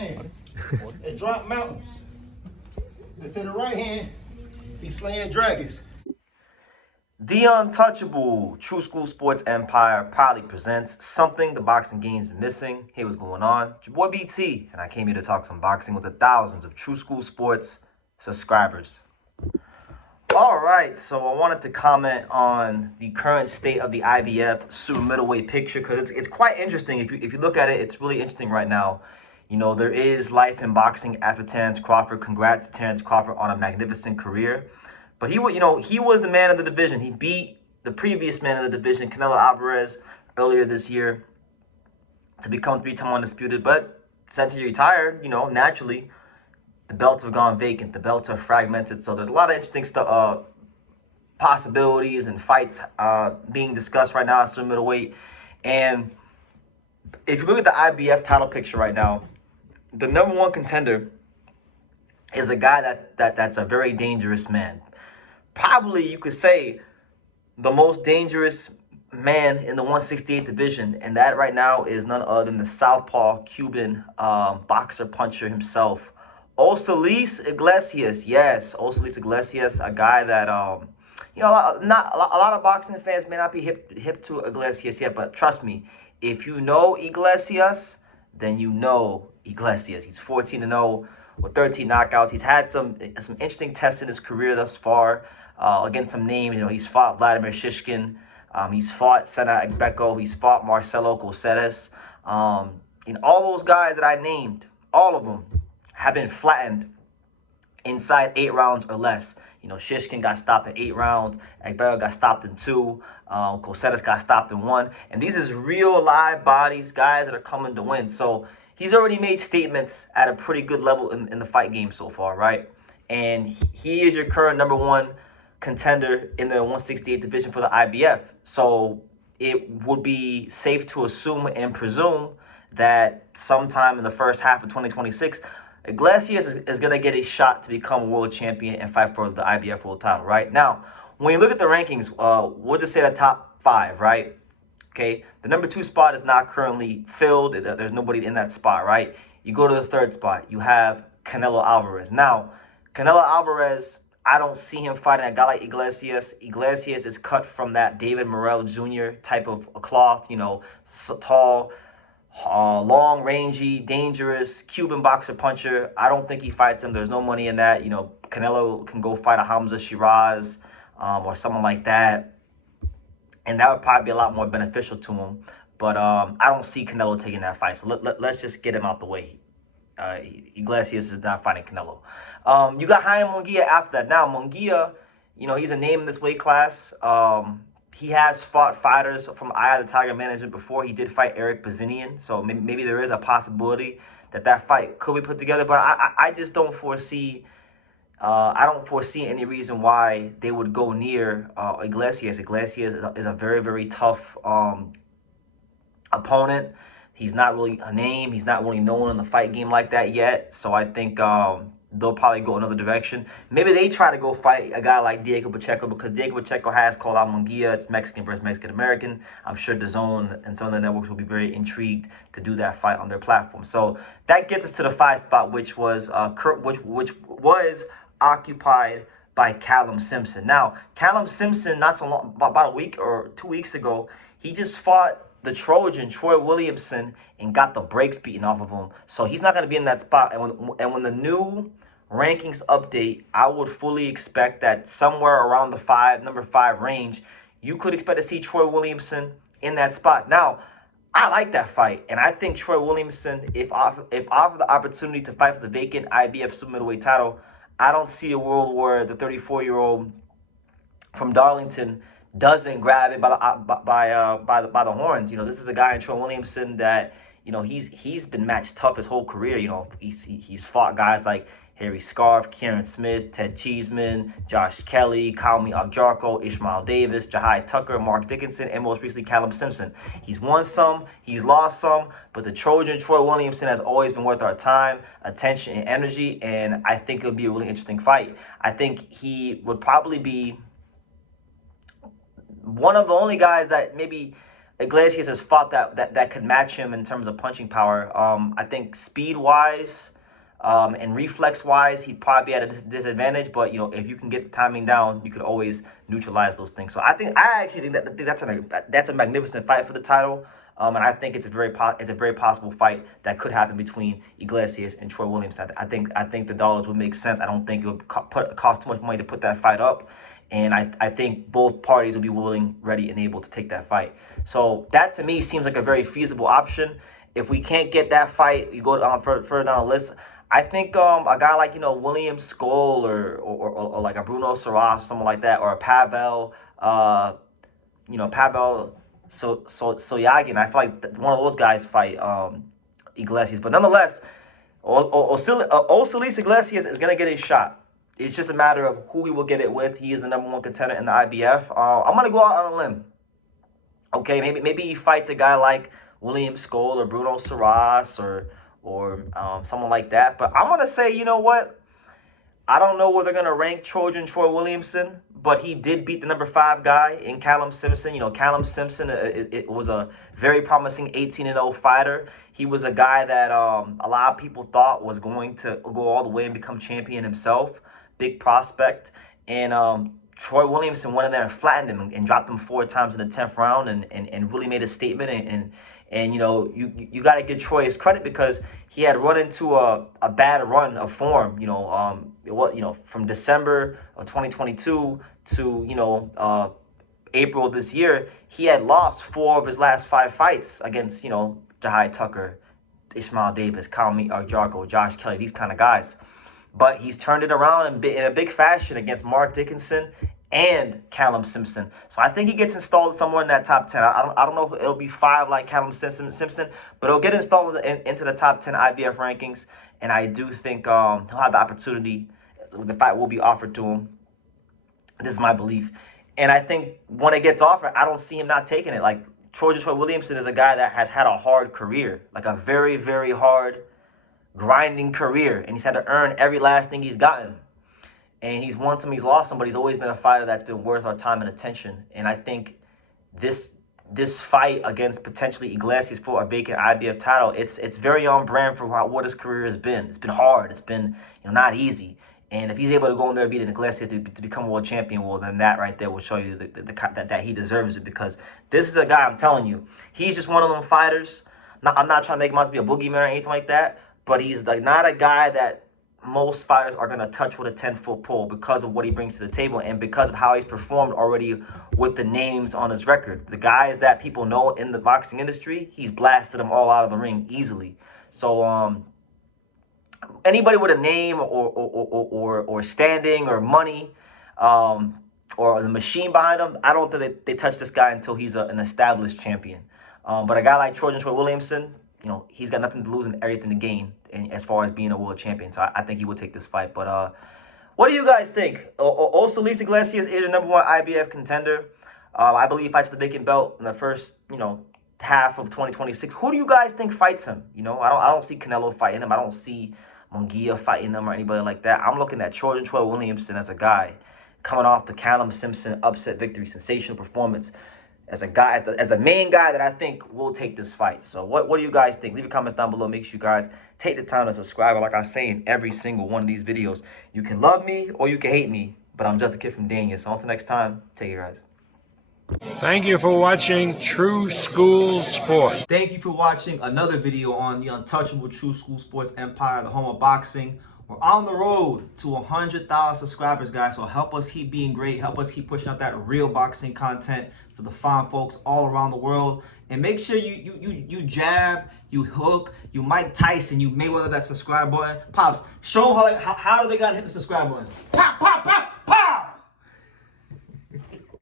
hand and drop mountains. Instead of right hand, be slaying dragons. The untouchable True School Sports Empire proudly presents something the boxing game's been missing. Hey, what's going on? It's your boy BT, and I came here to talk some boxing with the thousands of True School Sports subscribers. All right, so I wanted to comment on the current state of the IBF super middleweight picture because it's quite interesting. If you look at it, it's really interesting right now. You know, there is life in boxing after Terence Crawford. Congrats to Terence Crawford on a magnificent career. But he was the man of the division. He beat the previous man of the division, Canelo Alvarez, earlier this year to become three-time undisputed. But since he retired, naturally, the belts have gone vacant. The belts are fragmented. So there's a lot of interesting stuff, possibilities and fights being discussed right now at super middleweight. And if you look at the IBF title picture right now, the number one contender is a guy that's a very dangerous man. Probably, you could say, the most dangerous man in the 168 division, and that right now is none other than the southpaw Cuban boxer puncher himself, Osleys Iglesias. Yes, Osleys Iglesias, a guy that a lot of boxing fans may not be hip to Iglesias yet, but trust me, if you know Iglesias, then you know Iglesias. He's 14-0 with 13 knockouts. He's had some interesting tests in his career thus far. Against some names, he's fought Vladimir Shishkin, he's fought Sena Agbeko, he's fought Marcelo Coceres. All those guys that I named, all of them have been flattened inside 8 rounds or less. Shishkin got stopped in 8 rounds, Agbeko got stopped in 2, Coceres got stopped in 1. And these is real live bodies, guys that are coming to win. So he's already made statements at a pretty good level in the fight game so far, right? And he is your current number one contender in the 168 division for the IBF. So it would be safe to assume and presume that sometime in the first half of 2026, Iglesias is going to get a shot to become a world champion and fight for the IBF world title, right? Now, when you look at the rankings, we'll just say the top 5, right? Okay, the number 2 spot is not currently filled. There's nobody in that spot, right? You go to the 3rd spot. You have Canelo Alvarez. Now, Canelo Alvarez, I don't see him fighting a guy like Iglesias. Iglesias is cut from that David Morrell Jr. type of cloth, tall, long, rangy, dangerous Cuban boxer puncher. I don't think he fights him. There's no money in that. Canelo can go fight a Hamza Shiraz or someone like that, and that would probably be a lot more beneficial to him. But I don't see Canelo taking that fight. So let's just get him out the way. Iglesias is not fighting Canelo. You got Jaime Munguia after that. Now, Munguia, he's a name in this weight class. He has fought fighters from Eye of the Tiger management before. He did fight Eric Bazinian. So maybe there is a possibility that fight could be put together. But I just don't foresee... I don't foresee any reason why they would go near Iglesias. Iglesias is a very, very tough opponent. He's not really a name. He's not really known in the fight game like that yet. So I think they'll probably go another direction. Maybe they try to go fight a guy like Diego Pacheco because Diego Pacheco has called out Munguia. It's Mexican versus Mexican-American. I'm sure DAZN and some of the networks will be very intrigued to do that fight on their platform. So that gets us to the 5 spot, which was occupied by Callum Simpson. Now, Callum Simpson, not so long, about a week or 2 weeks ago, he just fought the Trojan, Troy Williamson, and got the brakes beaten off of him. So he's not going to be in that spot. And when the new rankings update, I would fully expect that somewhere around the number 5 range, you could expect to see Troy Williamson in that spot. Now, I like that fight, and I think Troy Williamson, if offered the opportunity to fight for the vacant IBF super middleweight title, I don't see a world where the 34-year-old from Darlington doesn't grab it by the horns. This is a guy in Troy Williamson that he's been matched tough his whole career. He's fought guys like Harry Scarf, Kieran Smith, Ted Cheeseman, Josh Kelly, Kalmi Agjarko, Ishmael Davis, Jahai Tucker, Mark Dickinson, and most recently Callum Simpson. He's won some, he's lost some, but the Trojan Troy Williamson has always been worth our time, attention, and energy, and I think it'll be a really interesting fight. I think he would probably be one of the only guys that maybe Iglesias has fought that could match him in terms of punching power. I think speed-wise and reflex-wise, he'd probably be at a disadvantage. But, if you can get the timing down, you could always neutralize those things. So I actually think that's a magnificent fight for the title. And I think it's a very possible fight that could happen between Iglesias and Troy Williamson. I think the dollars would make sense. I don't think it would cost too much money to put that fight up. And I think both parties will be willing, ready, and able to take that fight. So that, to me, seems like a very feasible option. If we can't get that fight, you go further down the list. I think a guy like, William Skoll or like a Bruno Saras or someone like that, or a Pavel, Soyagin. I feel like one of those guys fight Iglesias. But nonetheless, Osleys Iglesias is going to get his shot. It's just a matter of who he will get it with. He is the #1 contender in the IBF. I'm going to go out on a limb. Okay, maybe he fights a guy like William Skoll or Bruno Saras or someone like that. But I'm going to say, you know what? I don't know where they're going to rank Troy Williamson, but he did beat the #5 guy in Callum Simpson. Callum Simpson, it was a very promising 18-0 fighter. He was a guy that a lot of people thought was going to go all the way and become champion himself. Big prospect. And Troy Williamson went in there and flattened him and dropped him 4 times in the 10th round and really made a statement. And you got to give Troy his credit because he had run into a bad run of form, from December of 2022 to, April of this year. He had lost 4 of his last 5 fights against, Jahai Tucker, Ismail Davis, Kyle Jargo, Josh Kelly, these kind of guys. But he's turned it around in a big fashion against Mark Dickinson and Callum Simpson. So I think he gets installed somewhere in that top 10. I don't know if it'll be 5 like Callum Simpson, but it'll get installed into the top 10 IBF rankings. And I do think he'll have the opportunity. The fight will be offered to him. This is my belief. And I think when it gets offered, I don't see him not taking it. Like, Troy Williamson is a guy that has had a hard career, like a very, very hard, grinding career. And he's had to earn every last thing he's gotten. And he's won some, he's lost some, but he's always been a fighter that's been worth our time and attention. And I think this fight against potentially Iglesias for a vacant IBF title, it's very on brand for what his career has been. It's been hard. It's been not easy. And if he's able to go in there and beat Iglesias to become world champion, well, then that right there will show you that he deserves it, because this is a guy, I'm telling you, he's just one of them fighters. I'm not trying to make him out to be a boogeyman or anything like that, but he's like not a guy that most fighters are going to touch with a 10-foot pole because of what he brings to the table and because of how he's performed already with the names on his record. The guys that people know in the boxing industry, he's blasted them all out of the ring easily. So anybody with a name or standing or money or the machine behind him, I don't think they touch this guy until he's an established champion. But a guy like Troy Williamson, he's got nothing to lose and everything to gain as far as being a world champion. So I think he will take this fight. But what do you guys think? Osleys Iglesias is your #1 IBF contender. I believe he fights the vacant belt in the first, half of 2026. Who do you guys think fights him? I don't see Canelo fighting him. I don't see Munguia fighting him or anybody like that. I'm looking at Troy Williamson as a guy coming off the Callum Simpson upset victory, sensational performance. As a guy, as a main guy that I think will take this fight. So what do you guys think? Leave your comments down below. Make sure you guys take the time to subscribe. And like I say in every single one of these videos, you can love me or you can hate me, but I'm just a kid from Dania. So until next time, take care, guys. Thank you for watching True School Sports. Thank you for watching another video on the untouchable True School Sports empire, the home of boxing. We're on the road to 100,000 subscribers, guys. So help us keep being great. Help us keep pushing out that real boxing content for the fine folks all around the world. And make sure you jab, you hook, you Mike Tyson, you Mayweather that subscribe button. Pops, show them how do they got to hit the subscribe button. Pop, pop, pop.